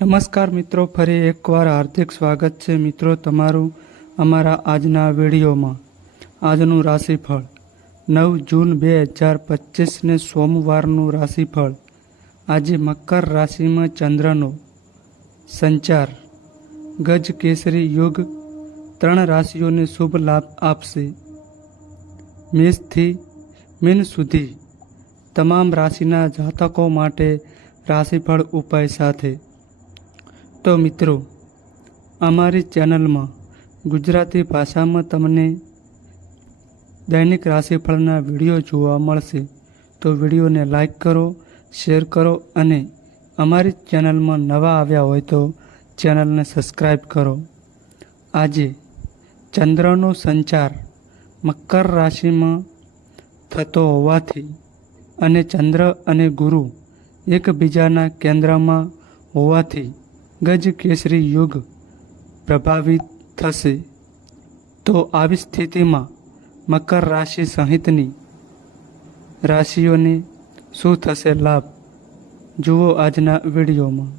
નમસ્કાર મિત્રો, ફરી એકવાર હાર્દિક સ્વાગત છે મિત્રો તમારું અમારા આજના વિડીયોમાં. આજનું રાશિફળ. નવ જૂન બે હજાર પચીસને સોમવારનું રાશિફળ. આજે મકર રાશિમાં ચંદ્રનો સંચાર. ગજ કેસરી યુગ ત્રણ રાશિઓને શુભ લાભ આપશે. મેષથી મીન સુધી તમામ રાશિના જાતકો માટે રાશિફળ ઉપાય સાથે તો મિત્રો, અમારી ચેનલમાં ગુજરાતી ભાષામાં તમને દૈનિક રાશિફળના વીડિયો જોવા મળશે. તો વિડીયોને લાઈક કરો, શેર કરો અને અમારી ચેનલમાં નવા આવ્યા હોય તો ચેનલને સબસ્ક્રાઈબ કરો. આજે ચંદ્રનો સંચાર મકર રાશિમાં થતો હોવાથી અને ચંદ્ર અને ગુરુ એકબીજાના કેન્દ્રમાં હોવાથી ગજ કેસરી યુગ પ્રભાવિત થશે, તો આવી સ્થિતિમાં મકર રાશિ સહિતની રાશિઓને શું થશે લાભ? જુઓ આજના વિડીયોમાં.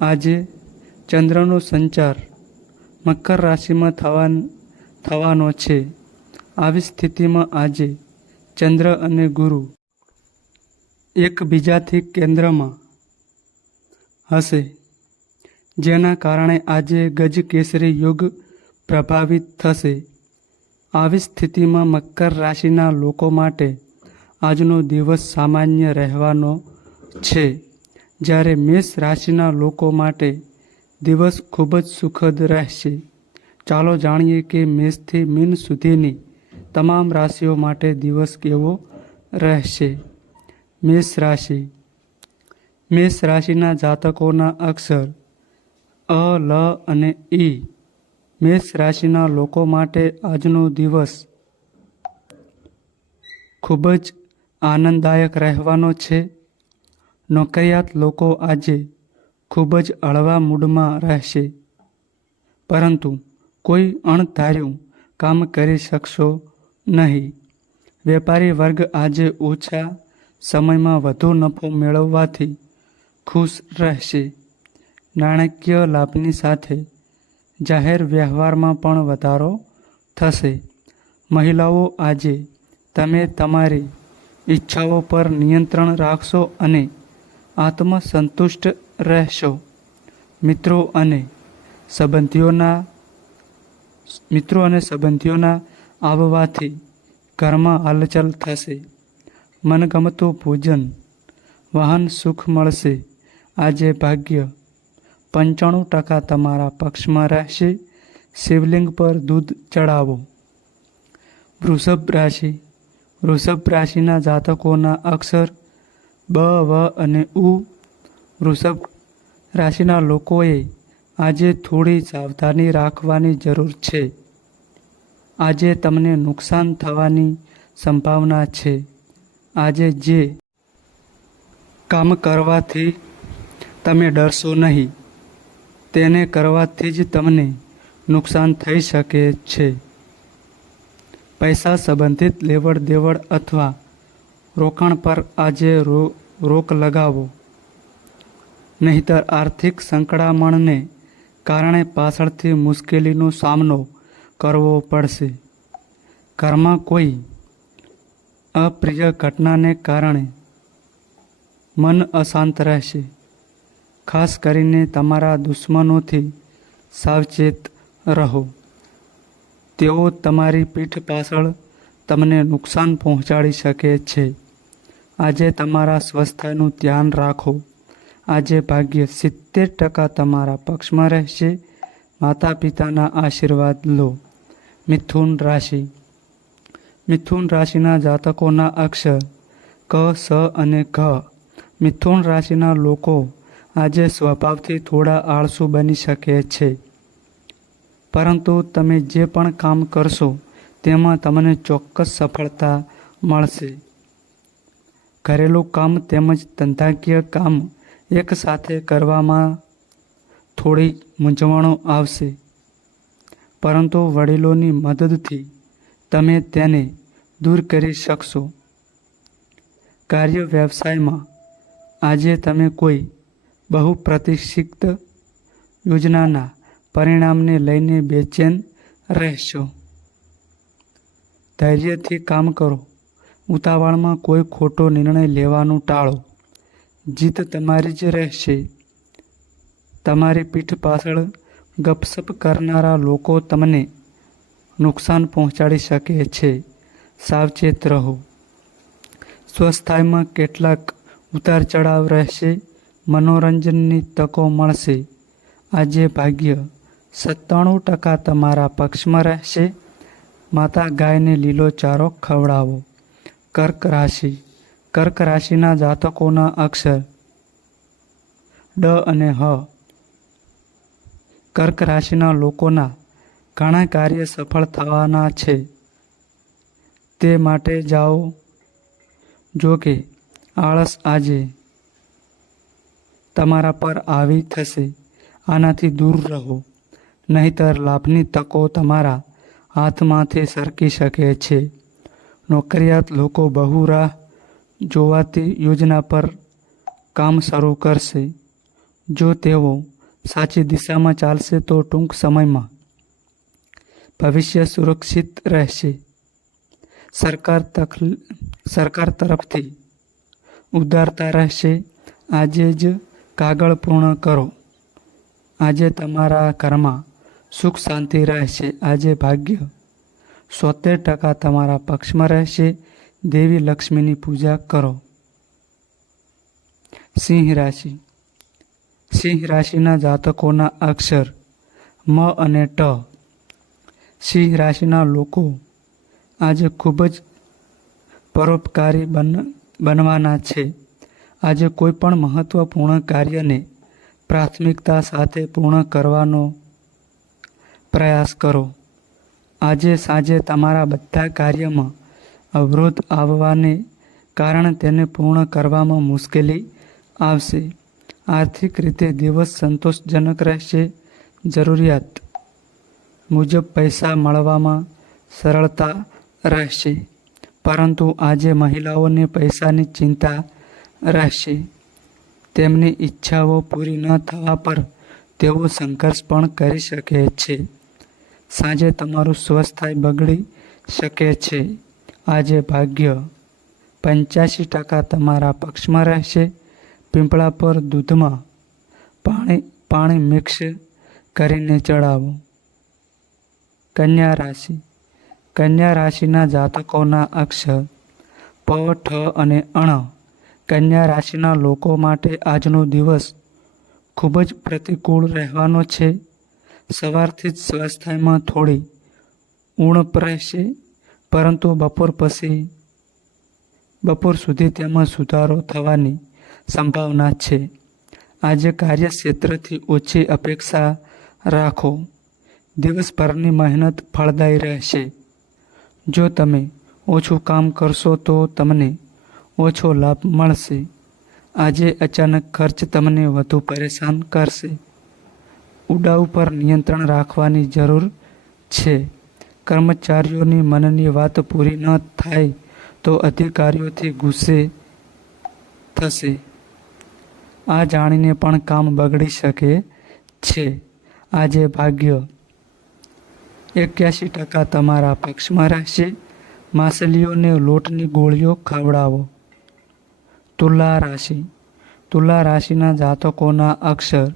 આજે ચંદ્રનો સંચાર મકર રાશિમાં થવા થવાનો છે. આવી સ્થિતિમાં આજે ચંદ્ર અને ગુરુ એકબીજાથી કેન્દ્રમાં હશે. જેના કારણે આજે ગજ કેસરી યુગ પ્રભાવિત થશે. આવી સ્થિતિમાં મકર રાશિના લોકો માટે આજનો દિવસ સામાન્ય રહેવાનો છે. જ્યારે મેષ રાશિના લોકો માટે દિવસ ખૂબ જ સુખદ રહેશે. ચાલો જાણીએ કે મેષથી મીન સુધીની તમામ રાશિઓ માટે દિવસ કેવો રહેશે? મેષ રાશિ મેષ રાશિના જાતકોના અક્ષર અ, લ અને ઈ મેષ રાશિના લોકો માટે આજનો દિવસ ખૂબ જ આનંદદાયક રહેવાનો છે. નોકરિયાત લોકો આજે ખૂબ જ હળવા મૂડમાં રહેશે. પરંતુ કોઈ અણધાર્યું કામ કરી શકશો નહીં. વેપારી વર્ગ આજે ઓછા સમયમાં વધુ નફો મેળવવાથી ખુશ રહેશે. નાણાકીય લાભની સાથે જાહેર વ્યવહારમાં પણ વધારો થશે. મહિલાઓ આજે તમે તમારી ઈચ્છાઓ પર નિયંત્રણ રાખશો અને આત્મસંતુષ્ટ રહેશો. મિત્રો અને સંબંધીઓના મિત્રો અને સંબંધીઓના આવવાથી ઘરમાં હલચલ થશે. મનગમતું ભોજન, વાહન સુખ મળશે. આજે ભાગ્ય પંચાણું ટકા તમારા પક્ષમાં રહેશે. શિવલિંગ પર દૂધ ચડાવો. વૃષભ રાશિ. વૃષભ રાશિના જાતકોના અક્ષર બ, વ અને ઉ. વૃષભ રાશિના લોકોએ આજે થોડી સાવધાની રાખવાની જરૂર છે. આજે તમને નુકસાન થવાની સંભાવના છે. આજે જે કામ કરવાથી તમે ડરશો નહીં. તેને કરવાથી જ તમને નુકસાન થઈ શકે છે. પૈસા સંબંધિત લેવડ દેવડ અથવા રોકાણ પર આજે રો, રોક લગાવો. નહીતર આર્થિક સંકળામણને કારણે પાછળથી મુશ્કેલીનો સામનો કરવો પડશે. ઘરમાં કોઈ અપ્રિય ઘટનાને કારણે મન અશાંત રહેશે. ખાસ કરીને તમારા દુશ્મનોથી સાવચેત રહો. તેઓ તમારી પીઠ પાછળ તમને નુકસાન પહોંચાડી શકે છે. આજે તમારા સ્વસ્થનું ધ્યાન રાખો. આજે ભાગ્ય સિત્તેર ટકા તમારા પક્ષમાં રહેશે. માતા પિતાના આશીર્વાદ લો. મિથુન રાશિ. મિથુન રાશિના જાતકોના અક્ષર ક, સ અને ઘ. મિથુન રાશિના લોકો આજે સ્વભાવથી થોડા આળસુ બની શકે છે. પરંતુ તમે જે પણ કામ કરશો, તેમાં તમને ચોક્કસ સફળતા મળશે. ઘરેલું કામ તેમજ ધંધાકીય કામ એકસાથે કરવામાં થોડી મૂંઝવણો આવશે. પરંતુ વડીલોની મદદથી તમે તેને દૂર કરી શકશો. કાર્ય વ્યવસાયમાં આજે તમે કોઈ બહુ પ્રતિક્ષિત યોજનાના પરિણામને લઈને બેચેન રહેશો. ધૈર્યથી કામ કરો. ઉતાવળમાં કોઈ ખોટો નિર્ણય લેવાનું ટાળો. જીત તમારી જ રહેશે. તમારી પીઠ પાછળ ગપસપ કરનારા લોકો તમને નુકસાન પહોંચાડી શકે છે. સાવચેત રહો. સ્વસ્થાયમાં કેટલાક ઉતાર ચઢાવ રહેશે. મનોરંજનની તકો મળશે. આજે ભાગ્ય સત્તાણું ટકા તમારા પક્ષમાં રહેશે. માતા ગાયને લીલો ચારો ખવડાવો. કર્ક રાશિ. કર્ક રાશિના જાતકોના અક્ષર. ડ અને હ. કર્ક રાશિના લોકોના ઘણા કાર્ય સફળ થવાના છે. તે માટે જાઓ. જો કે આળસ આજે તમારા પર આવી થશે. આનાથી દૂર રહો. નહીતર લાભની તકો તમારા હાથમાંથી સરકી શકે છે. નોકરિયાત લોકો બહુ રાહ જોવાતી યોજના પર કામ શરૂ કરશે. જો તેઓ સાચી દિશામાં ચાલશે તો ટૂંક સમયમાં ભવિષ્ય સુરક્ષિત રહેશે. સરકાર તક સરકાર તરફથી ઉદારતા રહેશે. આજે જ કાગળ પૂર્ણ કરો. આજે તમારા ઘરમાં સુખ શાંતિ રહેશે. આજે ભાગ્ય સોતેર ટકા તમારા પક્ષમાં રહેશે. દેવી લક્ષ્મીની પૂજા કરો. સિંહ રાશિ. સિંહ રાશિના જાતકોના અક્ષર મ અને ટ. સિંહ રાશિના લોકો આજે ખૂબ જ પરોપકારી બન, બનવાના છે. આજે કોઈ પણ મહત્વપૂર્ણ કાર્યને પ્રાથમિકતા સાથે પૂર્ણ કરવાનો પ્રયાસ કરો. આજે સાંજે તમારા બધા કાર્યમાં અવરોધ આવવાને કારણે તેને પૂર્ણ કરવામાં મુશ્કેલી આવશે. આર્થિક રીતે દિવસ સંતોષજનક રહેશે. જરૂરિયાત મુજબ પૈસા મળવામાં સરળતા રહેશે. પરંતુ આજે મહિલાઓને પૈસાની ચિંતા રહેશે તેમની ઈચ્છાઓ પૂરી ન થવા પર તેઓ સંઘર્ષ પણ કરી શકે છે. સાંજે તમારું સ્વસ્થાય બગડી શકે છે. આજે ભાગ્ય. પંચ્યાસી ટકા તમારા પક્ષમાં રહેશે. પીંપળા પર દૂધમાં પાણી પાણી મિક્સ કરીને ચડાવો કન્યા રાશિ. કન્યા રાશિના જાતકોના અક્ષર પ, ઠ અને અણ કન્યા રાશિના લોકો માટે આજનો દિવસ ખૂબ જ પ્રતિકૂળ રહેવાનો છે. સવારથી જ સ્વાસ્થ્યમાં થોડી ઉણપ રહેશે પરંતુ બપોર પછી બપોર સુધી તેમાં સુધારો થવાની સંભાવના છે. આજે કાર્યક્ષેત્રથી ઓછી અપેક્ષા રાખો. દિવસભરની મહેનત ફળદાયી રહેશે. જો તમે ઓછું કામ કરશો તો તમને ઓછો લાભ મળશે. આજે અચાનક ખર્ચ તમને વધુ પરેશાન કરશે. ઉડાવ પર નિયંત્રણ રાખવાની જરૂર છે. કર્મચારીઓની મનની વાત પૂરી ન થાય તો અધિકારીઓથી ગુસ્સે થશે. આ જાણીને પણ કામ બગડી શકે છે. આજે ભાગ્ય એક્યાસી ટકા તમારા પક્ષમાં રહેશે. માછલીઓને લોટની ગોળીઓ ખવડાવો. તુલા રાશિ. તુલા રાશિના જાતકોના અક્ષર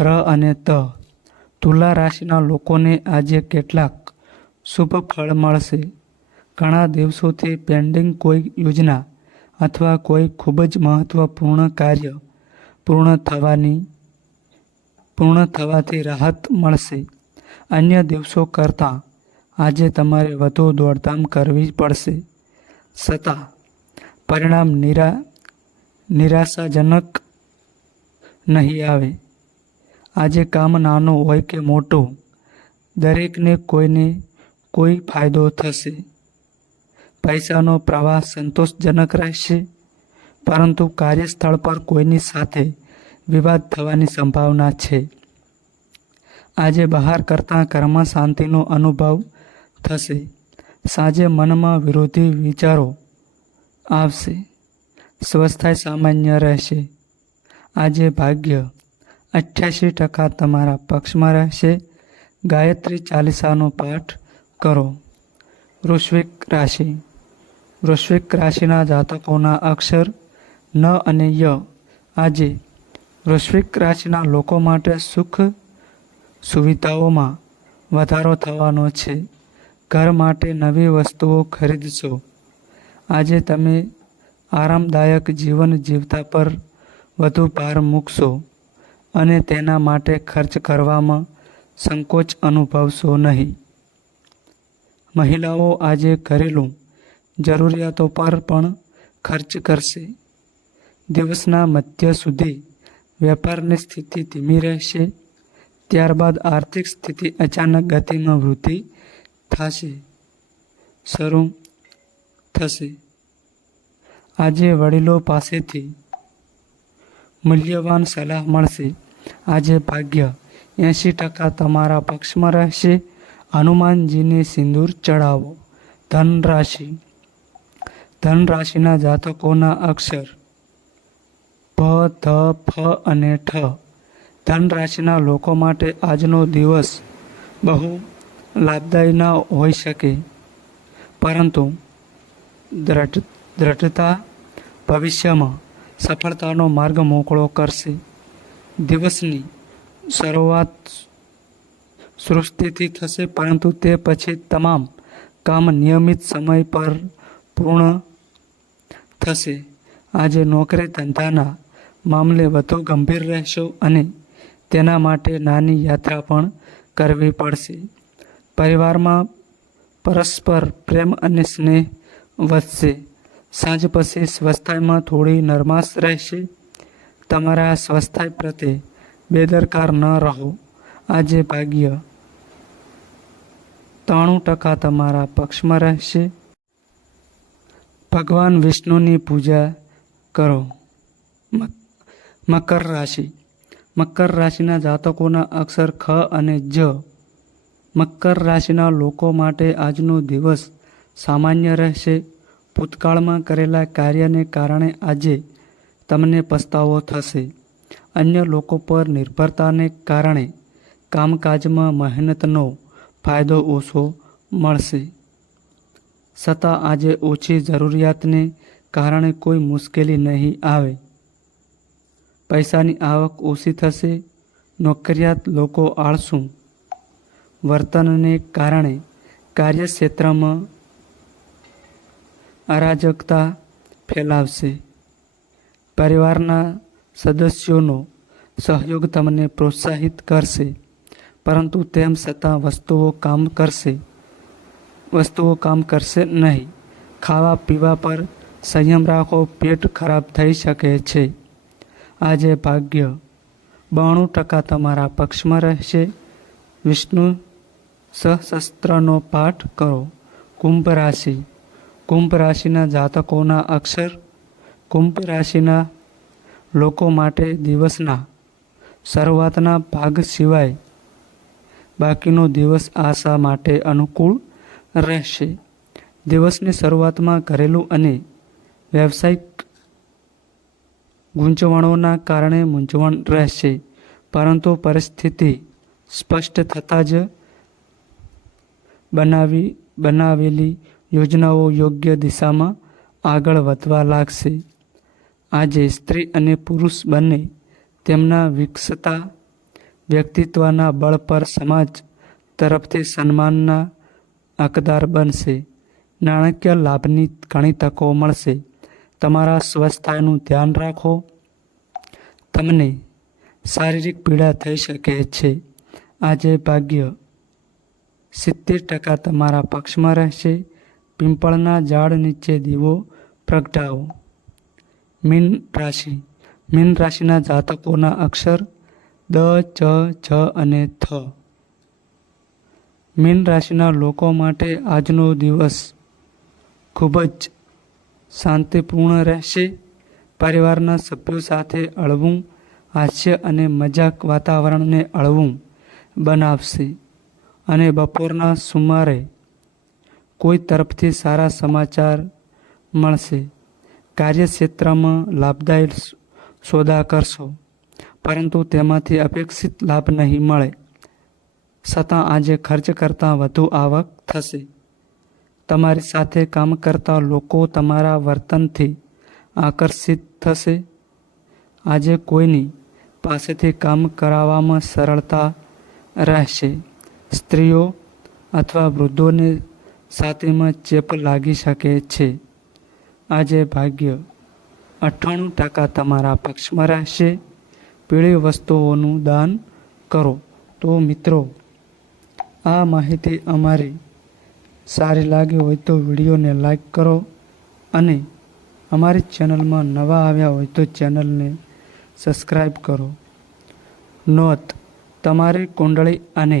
ર અને ત. તુલા રાશિના લોકોને આજે કેટલાક શુભ ફળ મળશે. ઘણા દિવસોથી પેન્ડિંગ કોઈ યોજના અથવા કોઈ ખૂબ જ મહત્વપૂર્ણ કાર્ય પૂર્ણ થવાની, પૂર્ણ થવાથી રાહત મળશે. અન્ય દિવસો કરતાં આજે તમારે વધુ દોડધામ કરવી પડશે. છતાં પરિણામ નિરા, નિરાશાજનક નહીં આવે. આજે કામ નાનું હોય કે મોટું, દરેકને કોઈને કોઈ ફાયદો થશે. પૈસાનો પ્રવાહ સંતોષજનક રહેશે, પરંતુ કાર્યસ્થળ પર કોઈની સાથે વિવાદ થવાની સંભાવના છે. આજે બહાર કરતાં ઘરમાં શાંતિનો અનુભવ થશે. સાંજે મનમાં વિરોધી વિચારો આવશે. સ્વસ્થતા સામાન્ય રહેશે. આજે ભાગ્ય અઠ્યાસી ટકા તમારા પક્ષમાં રહેશે. ગાયત્રી ચાલીસાનો પાઠ કરો. વૃશ્વિક રાશિ. વૃશ્વિક રાશિના જાતકોના અક્ષર ન અને ય. આજે વૃશ્વિક રાશિના લોકો માટે સુખ સુવિધાઓમાં વધારો થવાનો છે. ઘર માટે નવી વસ્તુઓ ખરીદશો. આજે તમે આરામદાયક જીવન જીવતા પર વધુ ભાર મૂકશો અને તેના માટે ખર્ચ કરવામાં સંકોચ અનુભવશો નહીં. મહિલાઓ આજે ઘરેલું જરૂરિયાતો પર પણ ખર્ચ કરશે. દિવસના મધ્ય સુધી વેપારની સ્થિતિ ધીમી રહેશે. ત્યારબાદ આર્થિક સ્થિતિ અચાનક ગતિમાં વૃદ્ધિ થશે. શરૂ થશે. આજે વડીલો પાસેથી મૂલ્યવાન સલાહ મળશે. આજે ભાગ્ય એંશી ટકા તમારા પક્ષમાં રહેશે. હનુમાનજીને સિંદૂર ચડાવો ધન રાશિ ધન રાશિના જાતકોના અક્ષર ભ ધ, ફ અને ઠ. ધન રાશિના લોકો માટે આજનો દિવસ બહુ લાભદાયી ન હોઈ શકે. પરંતુ દ્રઢ, દ્રઢતા ભવિષ્યમાં સફળતાનો માર્ગ મોકળો કરશે. દિવસની શરૂઆત સૃષ્ટિથી થશે, પરંતુ તે પછી તમામ કામ નિયમિત સમય પર પૂર્ણ થશે. આજે નોકરી ધંધાના મામલે વધુ ગંભીર રહેશો અને તેના માટે નાની યાત્રા પણ કરવી પડશે. પરિવારમાં પરસ્પર પ્રેમ અને સ્નેહ વધશે. સાંજ પછી સ્વસ્થાયમાં થોડી નરમાશ રહેશે. તમારા સ્વસ્થાય પ્રત્યે બેદરકાર ન રહો. આજે ભાગ્ય ત્રાણું ટકા તમારા પક્ષમાં રહેશે. ભગવાન વિષ્ણુની પૂજા કરો. મકર રાશિ. મકર રાશિના જાતકોના અક્ષર ખ અને જ. મકર રાશિના લોકો માટે આજનો દિવસ સામાન્ય રહેશે. ભૂતકાળમાં કરેલા કાર્યને કારણે આજે તમને પસ્તાવો થશે. અન્ય લોકો પર નિર્ભરતાને કારણે કામકાજમાં મહેનતનો ફાયદો ઓછો મળશે. છતાં આજે ઓછી જરૂરિયાતને કારણે કોઈ મુશ્કેલી નહીં આવે. પૈસાની આવક ઓછી થશે. નોકરિયાત લોકો આળસું. વર્તનને કારણે કાર્યક્ષેત્રમાં અરાજકતા ફેલાવશે. પરિવારના સદસ્યોનો સહયોગ તમને પ્રોત્સાહિત કરશે, પરંતુ તેમ છતાં વસ્તુઓ કામ કરશે. વસ્તુઓ કામ કરશે નહીં. ખાવા પીવા પર સંયમ રાખો, પેટ ખરાબ થઈ શકે છે. આજે ભાગ્ય બાણું ટકા તમારા પક્ષમાં રહેશે. વિષ્ણુ સહસ્ત્રનો પાઠ કરો. કુંભ રાશિ કુંભ રાશિના જાતકોના અક્ષર, કુંભ રાશિના લોકો માટે દિવસના શરૂઆતના ભાગ સિવાય બાકીનો દિવસ આશા માટે અનુકૂળ રહેશે. દિવસની શરૂઆતમાં ઘરેલું અને વ્યવસાયિક ગૂંચવણોના કારણે મૂંઝવણ રહેશે, પરંતુ પરિસ્થિતિ સ્પષ્ટ થતાં જ બનાવી, બનાવેલી યોજનાઓ યોગ્ય દિશામાં આગળ વધવા લાગશે. આજે સ્ત્રી અને પુરુષ બંને તેમના વિકસતા વ્યક્તિત્વના બળ પર સમાજ તરફથી સન્માનના હકદાર બનશે. નાણાકીય લાભની ઘણી તકો મળશે. તમારા સ્વસ્થતાનું ધ્યાન રાખો. તમને શારીરિક પીડા થઈ શકે છે. આજે ભાગ્ય સિત્તેર ટકા તમારા પક્ષમાં રહેશે. પિંપળના ઝાડ નીચે દીવો પ્રગટાવો. મીન રાશિ. મીન રાશિના જાતકોના અક્ષર દ, ચ, છ અને થ. મીન રાશિના લોકો માટે આજનો દિવસ ખૂબ જ શાંતિપૂર્ણ રહેશે. પરિવારના સભ્યો સાથે અળવું હાસ્ય અને મજાક વાતાવરણને અળવું બનાવશે અને બપોરના સુમારે કોઈ તરફથી સારા સમાચાર મળશે. કાર્યક્ષેત્રમાં લાભદાયક સોદા કરશો. પરંતુ તેમાંથી અપેક્ષિત લાભ નહીં મળે. છતાં આજે ખર્ચ કરતાં વધુ આવક થશે. તમારી સાથે કામ કરતા લોકો તમારા વર્તનથી આકર્ષિત થશે. આજે કોઈની પાસેથી કામ કરાવવામાં સરળતા રહેશે. સ્ત્રીઓ અથવા વૃદ્ધોને છાતીમાં ચેપ લાગી શકે છે. આજે ભાગ્ય અઠ્ઠાણું ટકા તમારા પક્ષમાં રહેશે. પીળી વસ્તુઓનું દાન કરો. તો મિત્રો, આ માહિતી અમારી સારી લાગી હોય તો વિડીયોને લાઈક કરો અને અમારી ચેનલમાં નવા આવ્યા હોય તો ચેનલને સબસ્ક્રાઈબ કરો. નોંધ, તમારી કુંડળી અને